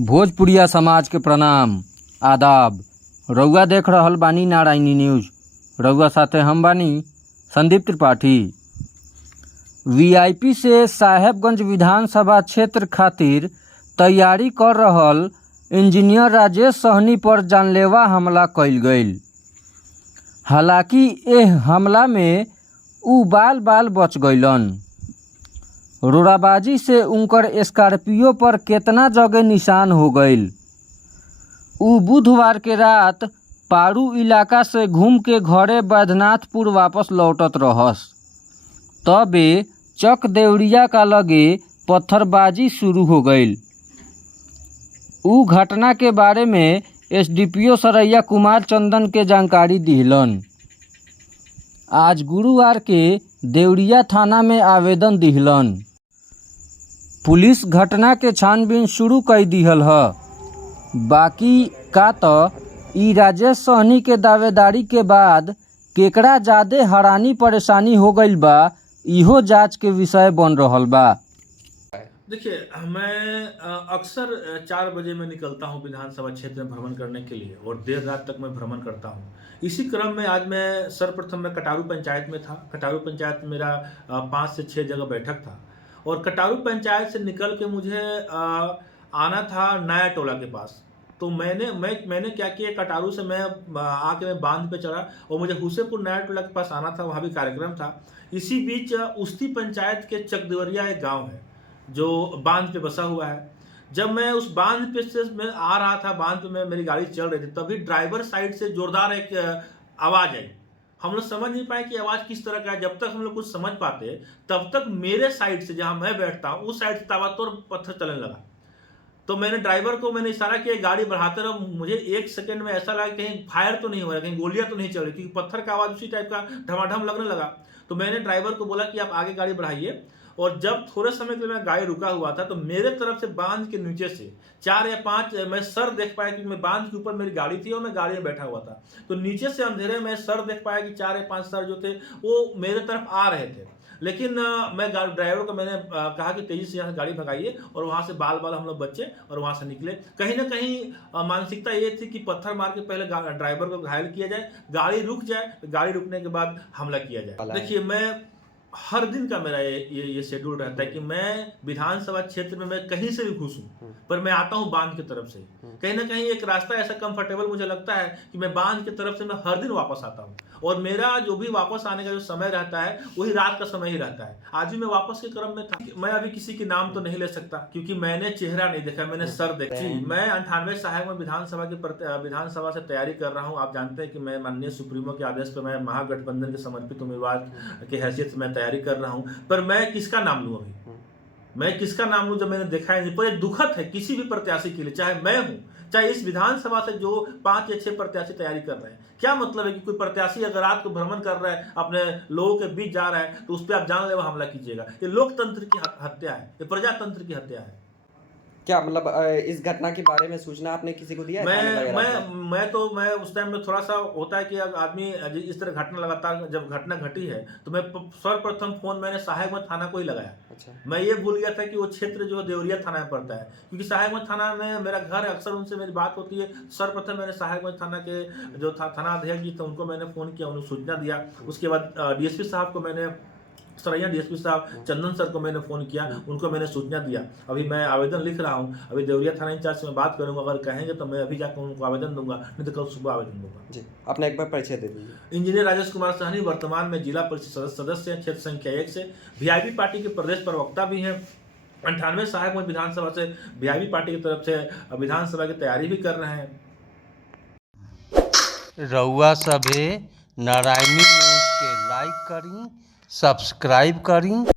भोजपुरिया समाज के प्रणाम आदाब। रउआ देख रहल बानी नारायणी न्यूज। रउआ साथे हम बानी संदीप त्रिपाठी। वीआईपी से साहेबगंज विधानसभा क्षेत्र खातिर तैयारी कर रहल इंजीनियर राजेश सहनी पर जानलेवा हमला कइल गइल। हालांकि एह हमला में उ बाल बच गइलन। रोड़ाबाजी से उनकर स्कॉर्पियो पर केतना जगह निशान हो गइल। उ बुधवार के रात पारू इलाका से घूम के घरे बैद्यनाथपुर वापस लौटत रहस, तबे चक देवरिया का लगे पत्थरबाजी शुरू हो गइल। उ घटना के बारे में एसडीपीओ सरैया कुमार चंदन के जानकारी दिहलन। आज गुरुवार के देवरिया थाना में आवेदन दिहलन। पुलिस घटना के छानबीन शुरू कर दिहल ह। बाकी का तो ई राजेश सहनी के दावेदारी के बाद केकरा ज्यादा हैरानी परेशानी हो गइल बा, इहो जांच के विषय बन रहल बा। देखिए, मैं अक्सर 4 बजे में निकलता हूँ विधानसभा क्षेत्र में भ्रमण करने के लिए और देर रात तक मैं भ्रमण करता हूँ। इसी क्रम में आज मैं सर्वप्रथम मैं कटारू पंचायत में था। कटारू पंचायत में मेरा 5 से 6 जगह बैठक था और कटारू पंचायत से निकल के मुझे आना था नया टोला के पास। तो मैंने क्या किया, कटारू से मैं बांध पे चढ़ा और मुझे हुसेपुर नया टोला के पास आना था, वहाँ भी कार्यक्रम था। इसी बीच उस्ती पंचायत के चकदेवरिया एक गाँव है जो बांध पे बसा हुआ है। जब मैं उस बांध पे से मैं आ रहा था, बांध पे मैं मेरी गाड़ी चल रही थी, तभी ड्राइवर साइड से जोरदार एक आवाज़ आई। हम लोग समझ नहीं पाए कि आवाज़ किस तरह का है। जब तक हम लोग कुछ समझ पाते तब तक मेरे साइड से, जहाँ मैं बैठता हूँ उस साइड से ताबड़तोड़ पत्थर चलने लगा। तो मैंने ड्राइवर को इशारा किया, गाड़ी बढ़ाते रहो। मुझे 1 सेकंड में ऐसा लगा कहीं फायर तो नहीं हो रहा, कहीं गोलियां तो नहीं चल रही, क्योंकि पत्थर का आवाज़ उसी टाइप का ढमाढम लगने लगा। तो मैंने ड्राइवर को बोला कि आप आगे गाड़ी बढ़ाइए। और जब थोड़े समय के लिए मैं गाड़ी रुका हुआ था तो मेरे तरफ से बांध के नीचे से 4 या 5 मैं सर देख पाया, क्योंकि मैं बांध के ऊपर मेरी गाड़ी थी और मैं गाड़ी में बैठा हुआ था। तो नीचे से अंधेरे में सर देख पाया कि 4 या 5 सर जो थे वो मेरे तरफ आ रहे थे। लेकिन मैं ड्राइवर को मैंने कहा कि तेजी से यहाँ से गाड़ी भगाइए, और वहाँ से बाल हम लोग बच्चे और वहाँ से निकले। कहीं ना कहीं मानसिकता ये थी कि पत्थर मार के पहले ड्राइवर को घायल किया जाए, गाड़ी रुक जाए, गाड़ी रुकने के बाद हमला किया जाए। देखिए, मैं हर दिन का मेरा ये शेड्यूल रहता है कि मैं विधानसभा क्षेत्र में मैं कहीं से भी घुसूं, पर मैं आता हूं बांध की तरफ से। कहीं ना कहीं एक रास्ता ऐसा कंफर्टेबल मुझे लगता है कि मैं बांध की तरफ से मैं हर दिन वापस आता हूं, और मेरा जो भी वापस आने का जो समय रहता है वही रात का समय ही रहता है। आज भी मैं वापस के क्रम में था। मैं अभी किसी के नाम तो नहीं ले सकता क्योंकि मैंने चेहरा नहीं देखा, मैंने सर देखा। मैं 98 साहेब विधानसभा से तैयारी कर रहा हूँ। आप जानते हैं कि मैं माननीय सुप्रीमो के आदेश पर मैं महागठबंधन के समर्पित उम्मीदवार की हैसियत से मैं तैयारी कर रहा हूं। पर मैं किसका नाम लूं? अभी मैं किसका नाम लूं जब मैंने देखा ही नहीं। पर ये दुखद है किसी भी प्रत्याशी के लिए, चाहे मैं हूं, चाहे इस विधानसभा से जो 5 या 6 प्रत्याशी तैयारी कर रहे हैं। क्या मतलब है कि कोई प्रत्याशी अगर रात को भ्रमण कर रहा है, अपने लोगों के बीच जा रहा है, तो उस पर आप जानलेवा हमला कीजिएगा। ये लोकतंत्र की हत्या है, ये प्रजातंत्र की हत्या है। क्या मतलब इस घटना के बारे में सूचना आपने किसी को दिया है? मैं उस टाइम में थोड़ा सा होता है कि आदमी इस तरह घटना लगातार जब घटना घटी है तो मैं सर्वप्रथम फोन मैंने साहेबगंज थाना को ही लगाया। अच्छा। मैं ये भूल गया था कि वो क्षेत्र जो देवरिया थाना में पड़ता है, क्योंकि साहेबगंज थाना में मेरा घर है, अक्सर उनसे मेरी बात होती है। सर्वप्रथम मैंने साहेबगंज थाना के जो थाना अध्यक्ष जी थे उनको मैंने फोन किया, उन्हें सूचना दिया। उसके बाद डीएसपी साहब को मैंने, सरैया डीएसपी साहब चंदन सर को मैंने फोन किया, उनको मैंने सूचना दिया। अभी मैं आवेदन लिख रहा हूं। अभी देवरिया थाना इंचार्ज से मैं बात करूंगा, अगर कहेंगे तो मैं अभी जाकर उनको आवेदन दूंगा, नहीं तो कल सुबह आवेदन दूंगा। जी, अपना एक बार परिचय दे दीजिए। इंजीनियर राजेश कुमार सहनी, वर्तमान में जिला परिषद सदस्य हैं, क्षेत्र संख्या 1 से। वीआईपी पार्टी के प्रदेश प्रवक्ता भी हैं। 98 साहेबगंज विधानसभा से वीआईपी पार्टी की तरफ से विधानसभा की तैयारी भी कर रहे हैं। रउआ सभे नारायणी न्यूज के लाइक करी, सब्सक्राइब करी।